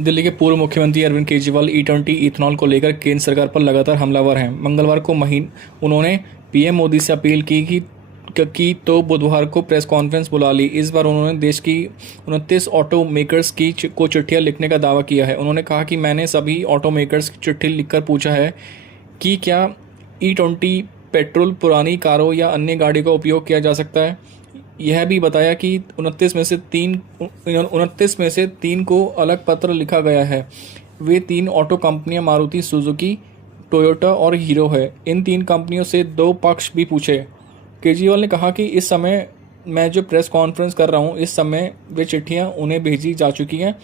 दिल्ली के पूर्व मुख्यमंत्री अरविंद केजरीवाल E20 इथेनॉल को लेकर केंद्र सरकार पर लगातार हमलावर हैं। मंगलवार को उन्होंने पीएम मोदी से अपील की तो बुधवार को प्रेस कॉन्फ्रेंस बुला ली। इस बार उन्होंने देश की 29 ऑटो मेकर्स को चिट्ठियां लिखने का दावा किया है। उन्होंने कहा कि मैंने सभी ऑटो मेकर्स की चिट्ठी लिखकर पूछा है कि क्या E20 पेट्रोल पुरानी कारों या अन्य गाड़ी का उपयोग किया जा सकता है। यह भी बताया कि 29 में से तीन को अलग पत्र लिखा गया है। वे तीन ऑटो कंपनियां मारुति सुजुकी, टोयोटा और हीरो है। इन तीन कंपनियों से दो पक्ष भी पूछे। केजरीवाल ने कहा कि इस समय मैं जो प्रेस कॉन्फ्रेंस कर रहा हूं, इस समय वे चिट्ठियां उन्हें भेजी जा चुकी हैं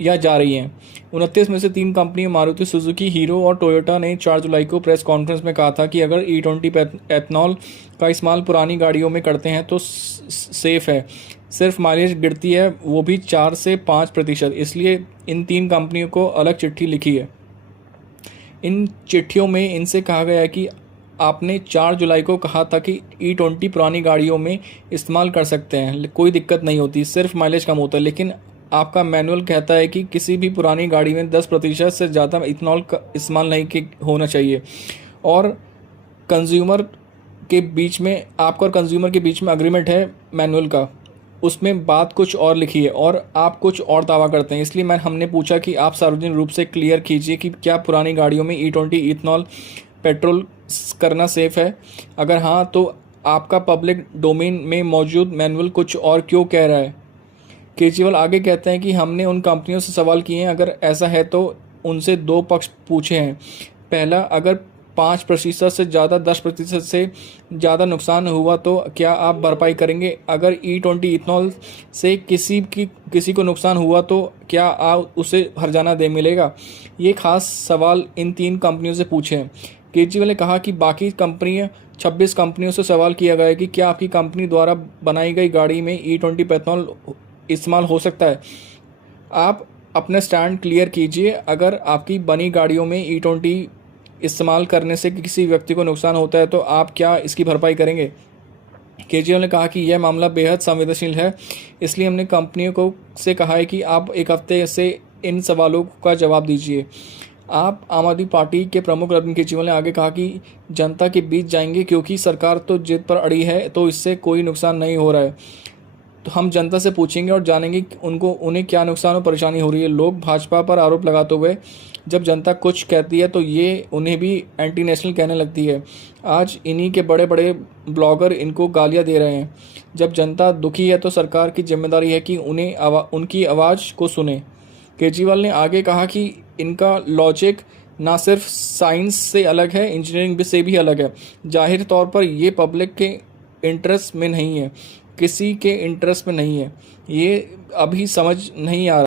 या जा रही हैं। 29 में से तीन कंपनियां मारुति सुजुकी, हीरो और टोयोटा ने 4 जुलाई को प्रेस कॉन्फ्रेंस में कहा था कि अगर E20 एथनॉल का इस्तेमाल पुरानी गाड़ियों में करते हैं तो सेफ है। सिर्फ माइलेज गिरती है, वो भी 4 से 5%। इसलिए इन तीन कंपनियों को अलग चिट्ठी लिखी है। इन चिट्ठियों में इनसे कहा गया है कि आपने 4 जुलाई को कहा था कि E20 पुरानी गाड़ियों में इस्तेमाल कर सकते हैं, कोई दिक्कत नहीं होती, सिर्फ माइलेज कम होता है। लेकिन आपका मैनुअल कहता है कि किसी भी पुरानी गाड़ी में 10% से ज़्यादा इथेनॉल का इस्तेमाल नहीं होना चाहिए। और कंज्यूमर के बीच में, आपका और कंज्यूमर के बीच में एग्रीमेंट है मैनुअल का, उसमें बात कुछ और लिखी है और आप कुछ और दावा करते हैं। इसलिए हमने पूछा कि आप सार्वजनिक रूप से क्लियर कीजिए कि क्या पुरानी गाड़ियों में E20 इथेनॉल पेट्रोल करना सेफ है। अगर हाँ, तो आपका पब्लिक डोमेन में मौजूद मैनुअल कुछ और क्यों कह रहा है। केजरीवाल आगे कहते हैं कि हमने उन कंपनियों से सवाल किए हैं, अगर ऐसा है तो उनसे दो पक्ष पूछे हैं। पहला, अगर 5% से ज़्यादा 10% से ज़्यादा नुकसान हुआ तो क्या आप भरपाई करेंगे। अगर E20 इथेनॉल से किसी को नुकसान हुआ तो क्या आप उसे हर्जाना दे मिलेगा। ये खास सवाल इन तीन कंपनियों से पूछे हैं। केजरीवाल ने कहा कि बाकी 26 कंपनियों से सवाल किया गया है कि क्या आपकी कंपनी द्वारा बनाई गई गाड़ी में E20 इथेनॉल इस्तेमाल हो सकता है। आप अपना स्टैंड क्लियर कीजिए। अगर आपकी बनी गाड़ियों में E20 इस्तेमाल करने से किसी व्यक्ति को नुकसान होता है तो आप क्या इसकी भरपाई करेंगे। केजरीवाल ने कहा कि यह मामला बेहद संवेदनशील है, इसलिए हमने कंपनियों से कहा है कि आप एक हफ्ते से इन सवालों का जवाब दीजिए। आप आम आदमी पार्टी के प्रमुख अरविंद केजरीवाल ने आगे कहा कि जनता के बीच जाएंगे, क्योंकि सरकार तो जिद पर अड़ी है, तो इससे कोई नुकसान नहीं हो रहा है। तो हम जनता से पूछेंगे और जानेंगे उन्हें क्या नुकसान और परेशानी हो रही है। लोग भाजपा पर आरोप लगाते हुए जब जनता कुछ कहती है तो ये उन्हें भी एंटी नेशनल कहने लगती है। आज इन्हीं के बड़े बड़े ब्लॉगर इनको गालियां दे रहे हैं। जब जनता दुखी है तो सरकार की जिम्मेदारी है कि उनकी आवाज़ को सुने। केजरीवाल ने आगे कहा कि इनका लॉजिक ना सिर्फ साइंस से अलग है, इंजीनियरिंग से भी अलग है। जाहिर तौर पर ये पब्लिक के इंटरेस्ट में नहीं है, किसी के इंटरेस्ट में नहीं है। ये अभी समझ नहीं आ रहा।